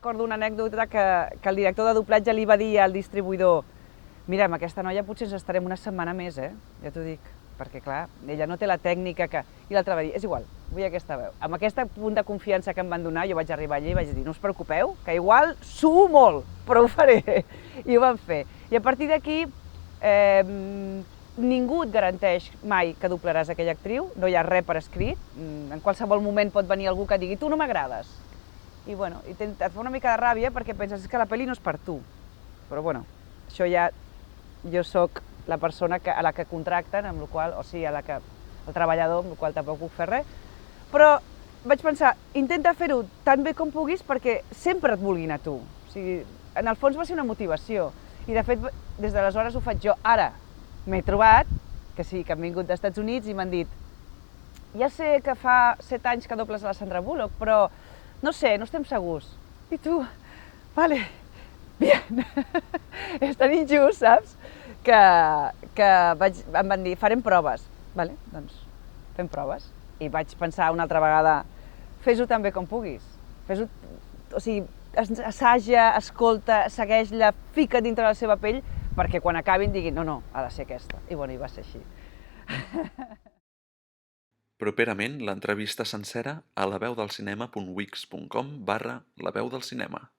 Recordo una anècdota que el director de doblatge li va dir al distribuïdor: mira, amb aquesta noia potser ens estarem una setmana més, ja t'ho dic, perquè clar, ella no té la tècnica que... I l'altre va dir, és igual, vull aquesta veu. Amb aquest punt de confiança que em van donar, jo vaig arribar allà i vaig dir, no us preocupeu, que igual suo molt, però ho faré. I ho vam fer. I a partir d'aquí, ningú et garanteix mai que doblaràs aquella actriu, no hi ha res per escrit, en qualsevol moment pot venir algú que digui, tu no m'agrades. I bueno, et fa una mica de ràbia perquè penses que la pel·li no és per tu. Però bueno, això ja... Jo sóc la persona a la que contracten, amb la qual, o sigui, el treballador, amb la qual tampoc puc fer res. Però vaig pensar, intenta fer-ho tan bé com puguis perquè sempre et vulguin a tu. O sigui, en el fons va ser una motivació. I de fet, des d'aleshores ho faig jo. Ara m'he trobat, que sí, que han vingut dels Estats Units i m'han dit, ja sé que fa 7 anys que dobles a la Sandra Bullock, però no sé, no estem segurs. I tu, vale, bien. És tan injust, saps? Que em van dir, farem proves. Vale, doncs fem proves. I vaig pensar una altra vegada, fes-ho tan bé com puguis. Fes-ho, o sigui, assaja, escolta, segueix-la, fica't dintre la seva pell, perquè quan acabin diguin, no, ha de ser aquesta. I bueno, i va ser així. Properament, l'entrevista sencera a laveudelcinema.wix.com/laveudelcinema.